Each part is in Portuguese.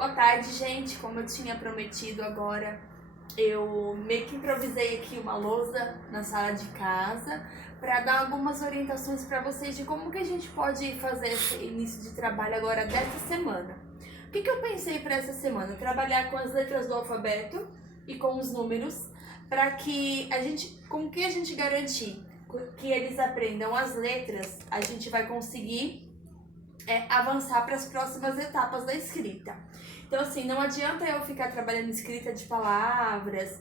Boa tarde, gente. Como eu tinha prometido agora, eu meio que improvisei aqui uma lousa na sala de casa para dar algumas orientações para vocês de como que a gente pode fazer esse início de trabalho agora dessa semana. O que eu pensei para essa semana? Trabalhar com as letras do alfabeto e com os números para que a gente, como que a gente garantir que eles aprendam as letras, a gente vai conseguir avançar para as próximas etapas da escrita. Então, assim, não adianta eu ficar trabalhando escrita de palavras,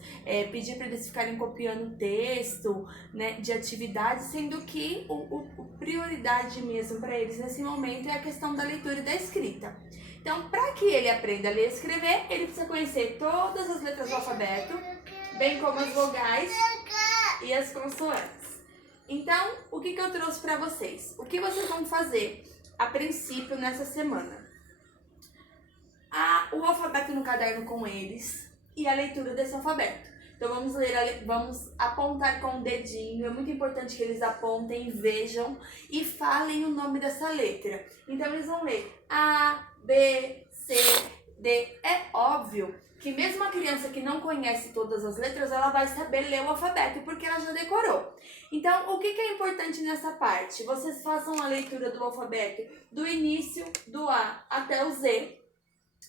pedir para eles ficarem copiando texto, né, de atividades, sendo que o prioridade mesmo para eles nesse momento é a questão da leitura e da escrita. Então, para que ele aprenda a ler e escrever, ele precisa conhecer todas as letras do alfabeto, bem como as vogais e as consoantes. Então, o que eu trouxe para vocês? O que vocês vão fazer a princípio nessa semana? O alfabeto no caderno com eles e a leitura desse alfabeto. Então vamos apontar com o dedinho. É muito importante que eles apontem, vejam e falem o nome dessa letra. Então eles vão ler A, B, C, D. É óbvio que mesmo a criança que não conhece todas as letras, ela vai saber ler o alfabeto porque ela já decorou. Então, o que é importante nessa parte? Vocês façam a leitura do alfabeto do início do A até o Z,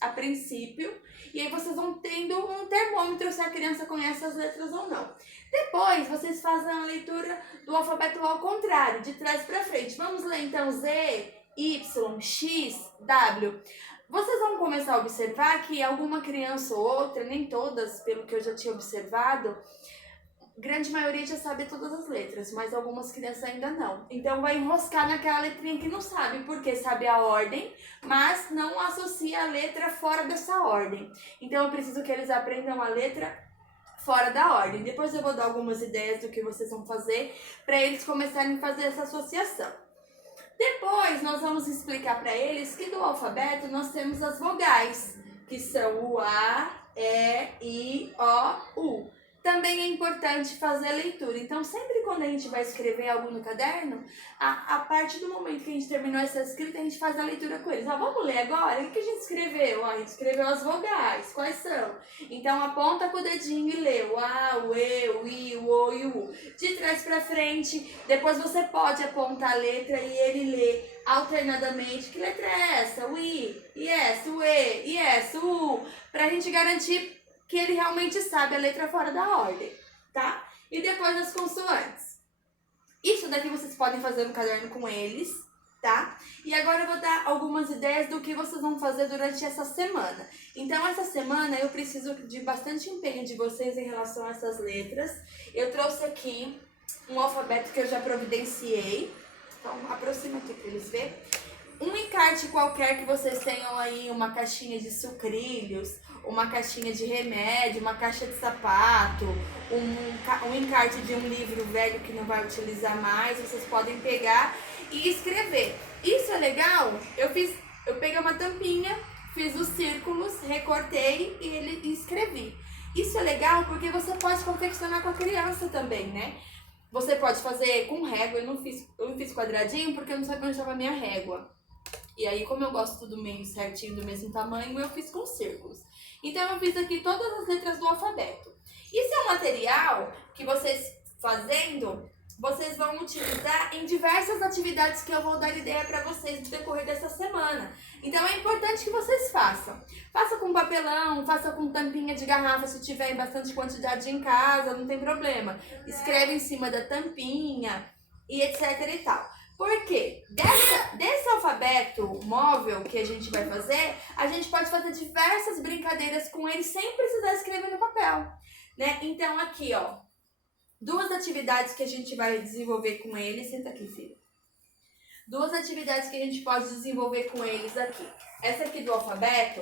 a princípio, e aí vocês vão tendo um termômetro se a criança conhece as letras ou não. Depois, vocês fazem a leitura do alfabeto ao contrário, de trás para frente. Vamos ler então Z, Y, X, W. Vocês vão começar a observar que alguma criança ou outra, nem todas, pelo que eu já tinha observado, grande maioria já sabe todas as letras, mas algumas crianças ainda não. Então vai enroscar naquela letrinha que não sabe, porque sabe a ordem, mas não associa a letra fora dessa ordem. Então eu preciso que eles aprendam a letra fora da ordem. Depois eu vou dar algumas ideias do que vocês vão fazer para eles começarem a fazer essa associação. Depois nós vamos explicar para eles que do alfabeto nós temos as vogais, que são o A, E, I, O, U. Também é importante fazer a leitura. Então, sempre quando a gente vai escrever algo no caderno, a partir do momento que a gente terminou essa escrita, a gente faz a leitura com eles. Vamos ler agora? O que a gente escreveu? A gente escreveu as vogais. Quais são? Então, aponta com o dedinho e lê o A, o E, o I, o O e o U. De trás para frente, depois você pode apontar a letra e ele lê alternadamente. Que letra é essa? O I, e essa, o E, e essa, o U. Pra gente garantir que ele realmente sabe a letra fora da ordem, tá? E depois as consoantes. Isso daqui vocês podem fazer no caderno com eles, tá? E agora eu vou dar algumas ideias do que vocês vão fazer durante essa semana. Então, essa semana eu preciso de bastante empenho de vocês em relação a essas letras. Eu trouxe aqui um alfabeto que eu já providenciei. Então, aproxima aqui para eles verem. Um encarte qualquer que vocês tenham aí, uma caixinha de sucrilhos, uma caixinha de remédio, uma caixa de sapato, um encarte de um livro velho que não vai utilizar mais, vocês podem pegar e escrever. Isso é legal? Eu peguei uma tampinha, fiz os círculos, recortei e ele escrevi. Isso é legal porque você pode confeccionar com a criança também, né? Você pode fazer com régua. Eu não fiz quadradinho porque eu não sabia onde estava a minha régua. E aí, como eu gosto tudo meio certinho, do mesmo tamanho, eu fiz com círculos. Então, eu fiz aqui todas as letras do alfabeto. Isso é um material que vocês fazendo, vocês vão utilizar em diversas atividades que eu vou dar ideia para vocês no decorrer dessa semana. Então, é importante que vocês façam. Faça com papelão, faça com tampinha de garrafa, se tiver em bastante quantidade em casa, não tem problema. Escreve em cima da tampinha e etc e tal. Porque desse alfabeto móvel que a gente vai fazer, a gente pode fazer diversas brincadeiras com ele sem precisar escrever no papel, né? Então aqui, ó, duas atividades que a gente vai desenvolver com eles. Senta aqui, filho. Duas atividades que a gente pode desenvolver com eles aqui. Essa aqui do alfabeto,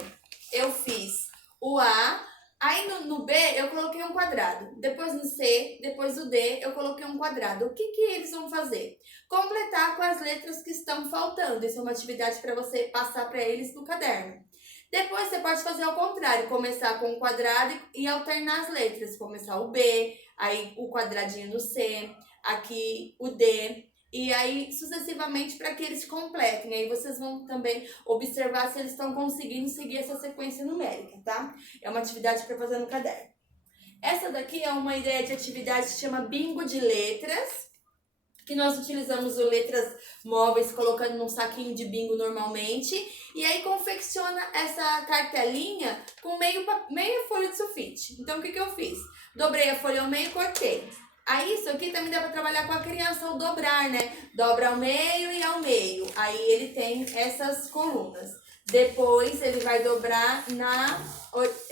eu fiz o A. Aí no B eu coloquei um quadrado, depois no C, depois no D eu coloquei um quadrado. O que eles vão fazer? Completar com as letras que estão faltando. Isso é uma atividade para você passar para eles no caderno. Depois você pode fazer ao contrário, começar com o quadrado e alternar as letras. Começar o B, aí o quadradinho no C, aqui o D, E aí, sucessivamente, para que eles completem. Aí vocês vão também observar se eles estão conseguindo seguir essa sequência numérica, tá? É uma atividade para fazer no caderno. Essa daqui é uma ideia de atividade que chama Bingo de Letras, que nós utilizamos letras móveis colocando num saquinho de bingo normalmente. E aí confecciona essa cartelinha com meia folha de sulfite. Então, o que eu fiz? Dobrei a folha ao meio e cortei. Aí, isso aqui também dá para trabalhar com a criança, o dobrar, né? Dobra ao meio e ao meio. Aí, ele tem essas colunas. Depois, ele vai dobrar na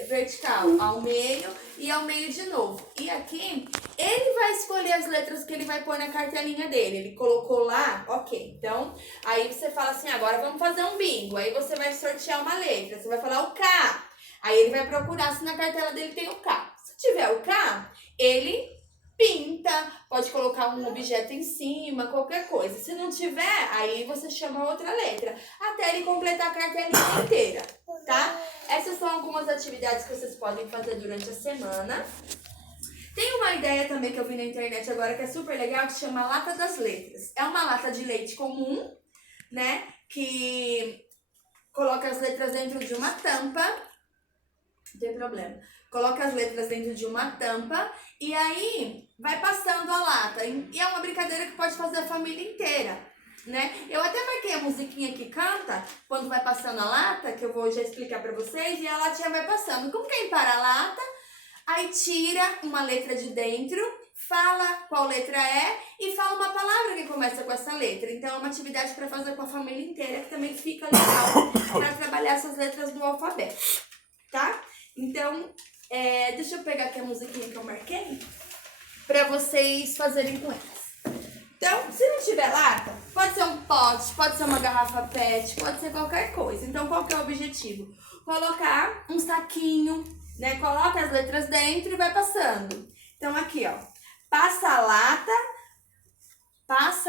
vertical, ao meio e ao meio de novo. E aqui, ele vai escolher as letras que ele vai pôr na cartelinha dele. Ele colocou lá, ok. Então, aí você fala assim, agora vamos fazer um bingo. Aí você vai sortear uma letra, você vai falar o K. Aí ele vai procurar se na cartela dele tem o K. Se tiver o K, ele pinta, pode colocar um objeto em cima, qualquer coisa. Se não tiver, aí você chama outra letra, até ele completar a cartelinha inteira, tá? Essas são algumas atividades que vocês podem fazer durante a semana. Tem uma ideia também que eu vi na internet agora que é super legal, que chama Lata das Letras. É uma lata de leite comum, né, que coloca as letras dentro de uma tampa. Não tem problema. Coloca as letras dentro de uma tampa e aí vai passando a lata. E é uma brincadeira que pode fazer a família inteira, né? Eu até marquei a musiquinha que canta quando vai passando a lata, que eu vou já explicar pra vocês, e a latinha vai passando. Como quem para a lata, aí tira uma letra de dentro, fala qual letra é e fala uma palavra que começa com essa letra. Então é uma atividade para fazer com a família inteira, que também fica legal para trabalhar essas letras do alfabeto, tá? Então, deixa eu pegar aqui a musiquinha que eu marquei para vocês fazerem com elas. Então, se não tiver lata, pode ser um pote, pode ser uma garrafa PET, pode ser qualquer coisa. Então, qual que é o objetivo? Colocar um saquinho, né? Coloca as letras dentro e vai passando. Então, aqui, ó. Passa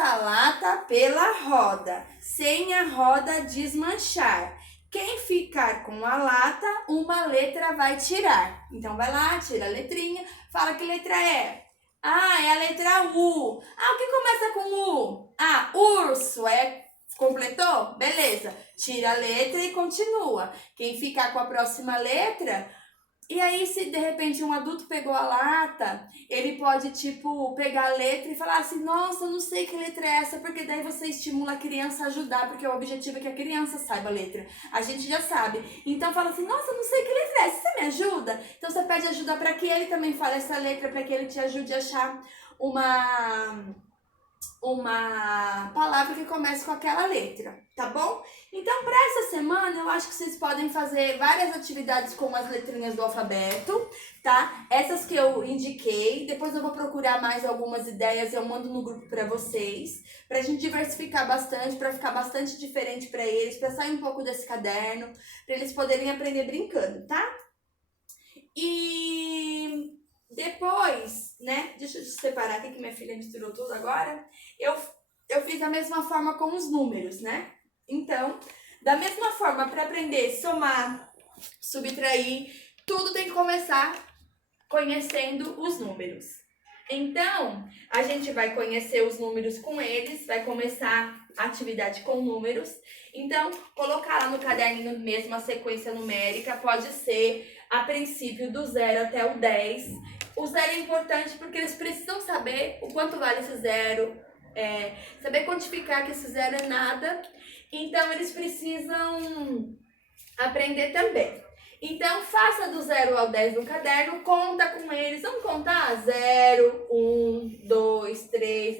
a lata pela roda, sem a roda desmanchar. Quem ficar com a lata, uma letra vai tirar. Então, vai lá, tira a letrinha, fala que letra é. Ah, é a letra U. Ah, o que começa com U? Ah, urso. Completou? Beleza. Tira a letra e continua. Quem ficar com a próxima letra... E aí, se de repente um adulto pegou a lata, ele pode, tipo, pegar a letra e falar assim, nossa, eu não sei que letra é essa, porque daí você estimula a criança a ajudar, porque o objetivo é que a criança saiba a letra. A gente já sabe. Então, fala assim, nossa, eu não sei que letra é essa, você me ajuda? Então, você pede ajuda para que ele também fale essa letra, para que ele te ajude a achar uma palavra que comece com aquela letra, tá bom? Então, para essa semana, eu acho que vocês podem fazer várias atividades com as letrinhas do alfabeto, tá? Essas que eu indiquei, depois eu vou procurar mais algumas ideias e eu mando no grupo para vocês, pra gente diversificar bastante, para ficar bastante diferente para eles, para sair um pouco desse caderno, para eles poderem aprender brincando, tá? E... depois, né, deixa eu separar aqui que minha filha misturou tudo agora, eu fiz da mesma forma com os números, né? Então, da mesma forma, para aprender a somar, subtrair, tudo tem que começar conhecendo os números. Então, a gente vai conhecer os números com eles, vai começar a atividade com números. Então, colocar lá no caderninho mesmo a sequência numérica, pode ser a princípio do 0 até o 10. O 0 é importante porque eles precisam saber o quanto vale esse 0, saber quantificar que esse 0 é nada. Então, eles precisam aprender também. Então, faça do 0 ao 10 no caderno, conta com eles. Vamos contar? 0, 1, 2, 3,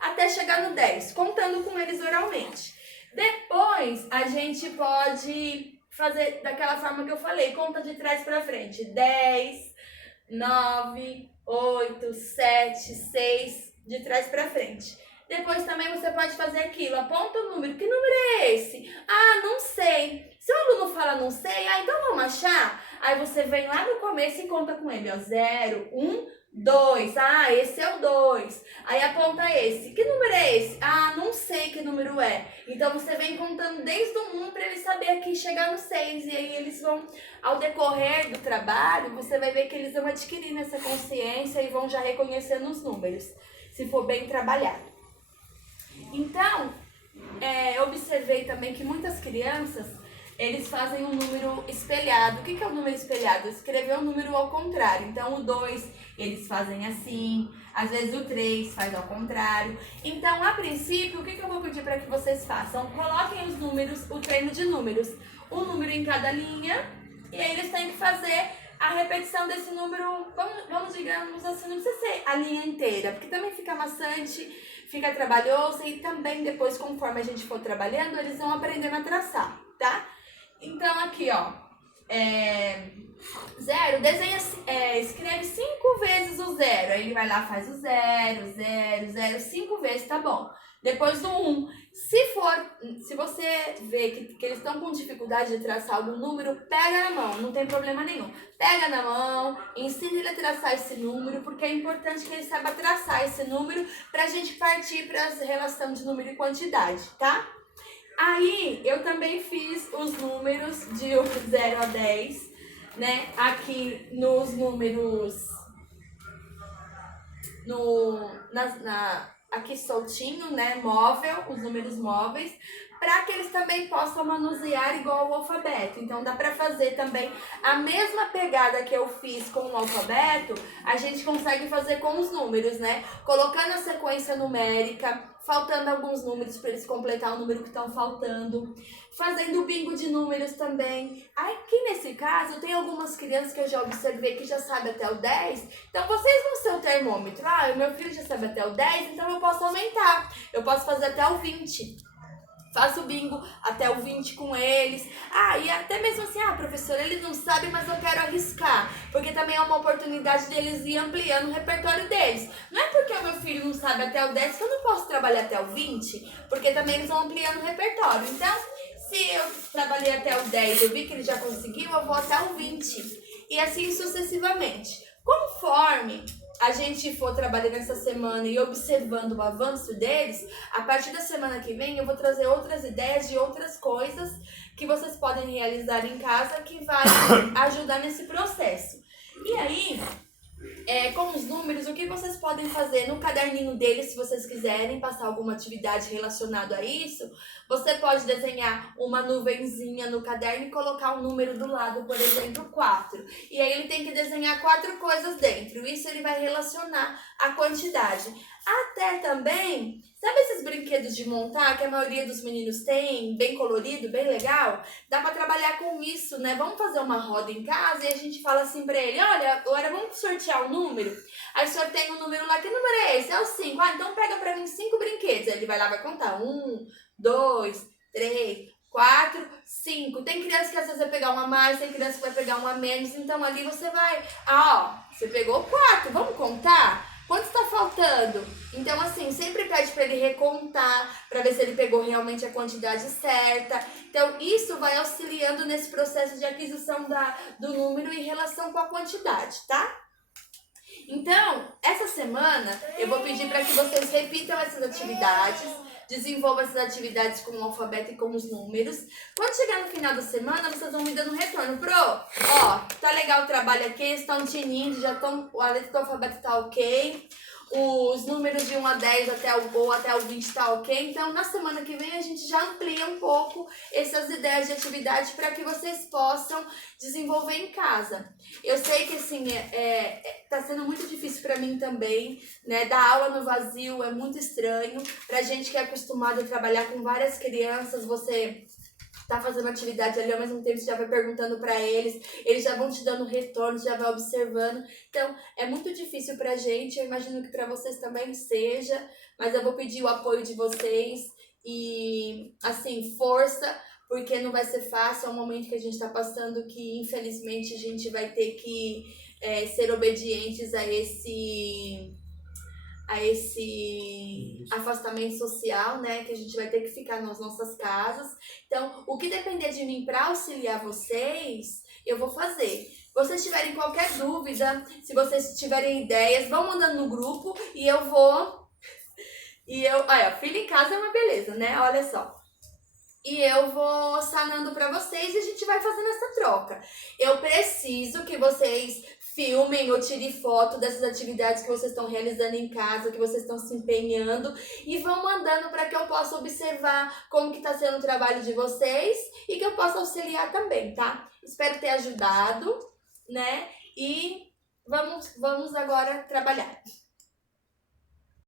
até chegar no 10, contando com eles oralmente. Depois, a gente pode fazer daquela forma que eu falei, conta de trás para frente. 10, 9, 8, 7, 6, de trás para frente. Depois também você pode fazer aquilo, aponta o número. Que número é esse? Ah, não sei. Se o aluno fala não sei, então vamos achar? Aí você vem lá no começo e conta com ele, ó, 0, 1, 2. Ah, esse é o 2. Aí aponta esse. Que número é esse? Ah, não sei que número é. Então você vem contando desde o 1 para ele saber aqui chegar no 6. E aí eles vão, ao decorrer do trabalho, você vai ver que eles vão adquirindo essa consciência e vão já reconhecendo os números, se for bem trabalhado. Então, eu observei também que muitas crianças, eles fazem um número espelhado. O que é o número espelhado? Escrever o número ao contrário. Então, o 2, eles fazem assim. Às vezes, o 3 faz ao contrário. Então, a princípio, o que eu vou pedir para que vocês façam? Coloquem os números, o treino de números. Um número em cada linha. E aí, eles têm que fazer a repetição desse número, vamos digamos assim, não precisa ser a linha inteira, porque também fica maçante, fica trabalhoso e também depois, conforme a gente for trabalhando, eles vão aprendendo a traçar, tá? Então aqui, ó, 0, desenha, escreve 5 vezes o 0, aí ele vai lá, faz o 0, 0, 0, 5 vezes, tá bom. Depois do 1, se você vê que eles estão com dificuldade de traçar algum número, pega na mão, não tem problema nenhum. Pega na mão, ensina ele a traçar esse número, porque é importante que ele saiba traçar esse número pra gente partir para a relação de número e quantidade, tá? Aí, eu também fiz os números de 0 a 10, né? Aqui nos números, aqui soltinho, né? Móvel, os números móveis, para que eles também possam manusear igual o alfabeto. Então, dá para fazer também a mesma pegada que eu fiz com o alfabeto, a gente consegue fazer com os números, né? Colocando a sequência numérica, faltando alguns números para eles completar o número que estão faltando, fazendo o bingo de números também. Aqui nesse caso, tem algumas crianças que eu já observei que já sabem até o 10, então vocês vão ser o termômetro. Ah, o meu filho já sabe até o 10, então eu posso aumentar, eu posso fazer até o 20. Faço bingo até o 20 com eles. Ah, e até mesmo assim, professora, eles não sabem, mas eu quero arriscar. Porque também é uma oportunidade deles ir ampliando o repertório deles. Não é porque o meu filho não sabe até o 10 que eu não posso trabalhar até o 20, porque também eles vão ampliando o repertório. Então, se eu trabalhei até o 10 eu vi que ele já conseguiu, eu vou até o 20. E assim sucessivamente. Conforme a gente for trabalhando essa semana e observando o avanço deles, a partir da semana que vem eu vou trazer outras ideias de outras coisas que vocês podem realizar em casa que vai ajudar nesse processo. E aí, com os números, o que vocês podem fazer no caderninho deles, se vocês quiserem passar alguma atividade relacionada a isso, você pode desenhar uma nuvenzinha no caderno e colocar um número do lado, por exemplo, 4. E aí ele tem que desenhar 4 coisas dentro. Isso ele vai relacionar a quantidade. Até também, sabe esses brinquedos de montar que a maioria dos meninos tem, bem colorido, bem legal? Dá pra trabalhar com isso, né? Vamos fazer uma roda em casa e a gente fala assim pra ele, olha, agora vamos sortear um número? Aí sorteia um número lá, que número é esse? É o 5. Então pega pra mim 5 brinquedos. Aí ele vai lá, vai contar. 1, 2, 3, 4, 5. Tem criança que às vezes vai pegar uma a mais, tem criança que vai pegar uma a menos. Então ali você vai, você pegou 4, vamos contar? Quanto está faltando? Então, assim, sempre pede para ele recontar, para ver se ele pegou realmente a quantidade certa. Então, isso vai auxiliando nesse processo de aquisição do número em relação com a quantidade, tá? Então, essa semana, eu vou pedir para que vocês repitam essas atividades, desenvolvam essas atividades com o alfabeto e com os números. Quando chegar no final da semana, vocês vão me dando um retorno. Tá legal o trabalho aqui, estão tinindo, a letra do alfabeto tá ok. Os números de 1 a 10 até o 20 tá ok. Então, na semana que vem, a gente já amplia um pouco essas ideias de atividade para que vocês possam desenvolver em casa. Eu sei que, assim, tá sendo muito difícil para mim também, né? Dar aula no vazio é muito estranho. Pra gente que é acostumado a trabalhar com várias crianças, você tá fazendo atividade ali, ao mesmo tempo você já vai perguntando para eles já vão te dando retorno, já vai observando. Então, é muito difícil pra gente, eu imagino que para vocês também seja, mas eu vou pedir o apoio de vocês e, assim, força, porque não vai ser fácil, é um momento que a gente tá passando que, infelizmente, a gente vai ter que ser obedientes a esse afastamento social, né, que a gente vai ter que ficar nas nossas casas. Então, o que depender de mim para auxiliar vocês, eu vou fazer. Se vocês tiverem qualquer dúvida, se vocês tiverem ideias, vão mandando no grupo e eu vou... Olha, filho em casa é uma beleza, né? Olha só. E eu vou sanando para vocês e a gente vai fazendo essa troca. Eu preciso que vocês filmem ou tirem foto dessas atividades que vocês estão realizando em casa, que vocês estão se empenhando e vão mandando para que eu possa observar como que está sendo o trabalho de vocês e que eu possa auxiliar também, tá? Espero ter ajudado, né? E vamos agora trabalhar.